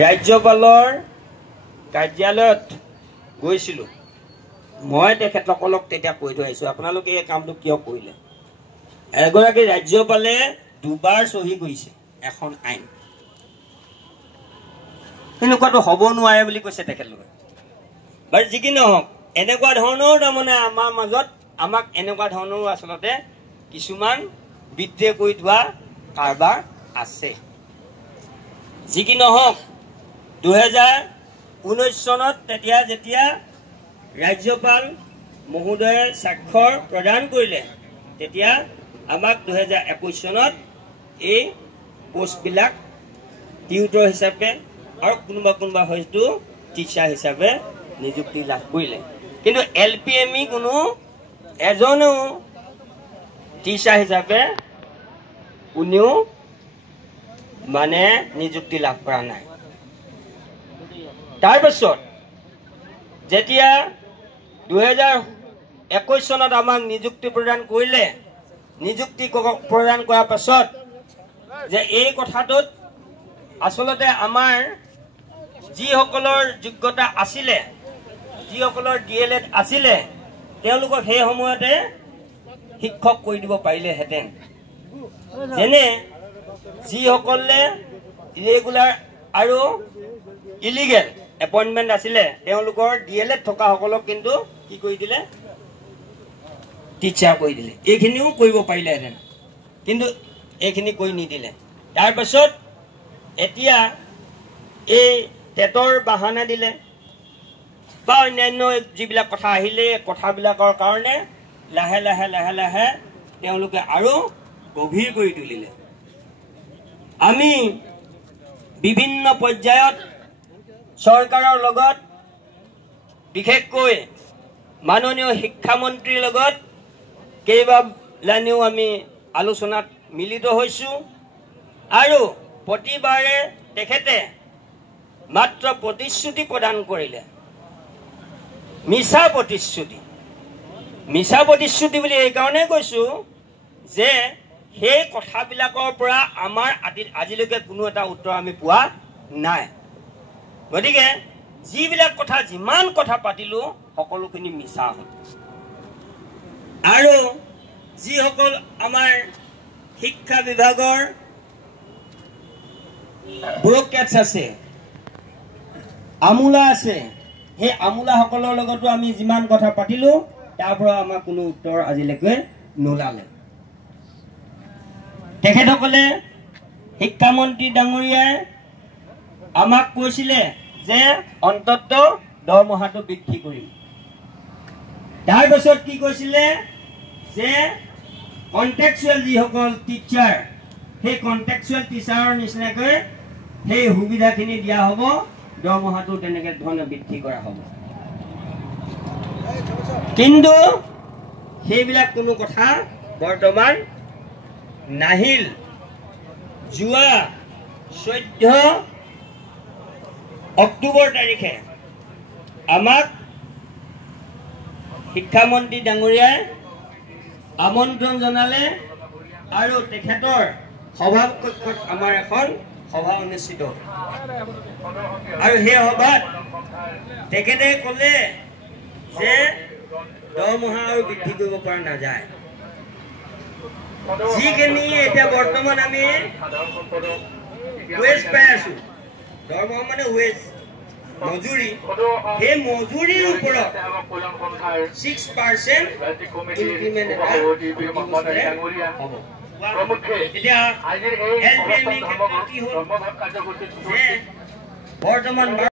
ৰাজ্যপালৰ কাৰ্যালয়ত গৈছিলোঁ। মই তেখেতসকলক তেতিয়া কৈ থৈ আহিছোঁ, আপোনালোকে এই কামটো কিয় কৰিলে। এগৰাকী ৰাজ্যপালে দুবাৰ চহী কৰিছে এখন আইন, এনেকুৱাটো হ'ব নোৱাৰে বুলি কৈছে তেখেতলোকে। বাৰু যি কি নহওক, এনেকুৱা ধৰণৰো তাৰমানে আমাৰ মাজত আমাক এনেকুৱা ধৰণৰো আচলতে কিছুমান বিদ্ৰোহ কৰি থোৱা কাৰবাৰ আছে। যি কি নহওক, 2019 চনত তেতিয়া যেতিয়া ৰাজ্যপাল মহোদয়ে স্বাক্ষৰ প্ৰদান কৰিলে, তেতিয়া আমাক 2021 চনত এই পোষ্টবিলাক টিউটৰ হিচাপে আৰু কোনোবা হয়তো টিচাৰ হিচাপে নিযুক্তি লাভ কৰিলে। কিন্তু LPME কোনো এজনেও টিচাৰ হিচাপে কোনেও মানে নিযুক্তি লাভ কৰা নাই। তাৰপিছত যেতিয়া 2021 চনত আমাক নিযুক্তি প্ৰদান কৰিলে, নিযুক্তি প্ৰদান কৰাৰ পাছত যে এই কথাটোত আচলতে আমাৰ যিসকলৰ যোগ্যতা আছিলে, যিসকলৰ DLED আছিলে, তেওঁলোকক সেই সময়তে শিক্ষক কৰি দিব পাৰিলেহেঁতেন। যেনে যিসকলে ইৰেগুলাৰ আৰু ইলিগেল এপইণ্টমেণ্ট আছিলে, তেওঁলোকৰ DLED থকাসকলক কিন্তু কি কৰি দিলে, টিচাৰ কৰি দিলে। এইখিনিও কৰিব পাৰিলেহেঁতেন, কিন্তু এইখিনি কৰি নিদিলে। তাৰপাছত এতিয়া এই টেটৰ বাহানা দিলে বা অন্যান্য যিবিলাক কথা আহিলে, কথাবিলাকৰ কাৰণে লাহে লাহে তেওঁলোকে আৰু গভীৰ কৰি তুলিলে। আমি বিভিন্ন পৰ্যায়ত চৰকাৰৰ লগত, বিশেষকৈ মাননীয় শিক্ষামন্ত্ৰীৰ লগত কেইবালানিও আমি আলোচনাত মিলিত হৈছোঁ। আৰু প্ৰতিবাৰে তেখেতে মাত্ৰ প্ৰতিশ্ৰুতি প্ৰদান কৰিলে, মিছা প্ৰতিশ্ৰুতি বুলি এইকাৰণে কৈছোঁ যে সেই কথাবিলাকৰ পৰা আমাৰ আজিলৈকে কোনো এটা উত্তৰ আমি পোৱা নাই। গতিকে যিবিলাক কথা, যিমান কথা পাতিলোঁ, সকলোখিনি মিছা হ'ল। আৰু যিসকল আমাৰ শিক্ষা বিভাগৰ ব্যুৰ'ক্ৰেটছ আছে, আমোলা আছে, সেই আমোলাসকলৰ লগতো আমি যিমান কথা পাতিলোঁ, তাৰ পৰা আমাৰ কোনো উত্তৰ আজিলৈকে নোলালে। তেখেতসকলে, শিক্ষামন্ত্ৰী ডাঙৰীয়াই আমাক কৈছিলে যে অন্ততঃ দৰমহাটো বৃদ্ধি কৰিম। তাৰপাছত কি কৈছিলে যে কণ্টেক্সুৱেল যিসকল টিচাৰ, সেই কণ্টেক্সুৱেল টিচাৰৰ নিচিনাকৈ সেই সুবিধাখিনি দিয়া হ'ব, দৰমহাটো তেনেকৈ ধৰণে বৃদ্ধি কৰা হ'ব। কিন্তু সেইবিলাক কোনো কথা বৰ্তমান নাহিল। যোৱা 14 অক্টোবৰ তাৰিখে আমাক শিক্ষামন্ত্ৰী ডাঙৰীয়াই আমন্ত্ৰণ জনালে আৰু তেখেতৰ সভাকক্ষত আমাৰ এখন সভা অনুষ্ঠিত হ'ল। আৰু সেই সভাত তেখেতে ক'লে যে দৰমহা আৰু বৃদ্ধি কৰিব পৰা নাযায়। যিখিনি এতিয়া বৰ্তমান আমি ৱেজ পাই আছোঁ, দৰমহা মানে ৱেজ, মজুৰি, সেই মজুৰিৰ ওপৰত 6% ইনক্ৰিমেণ্ট এটা হ'ব। এতিয়া LPME ক্ষেত্ৰত কি হ'ল যে বৰ্তমান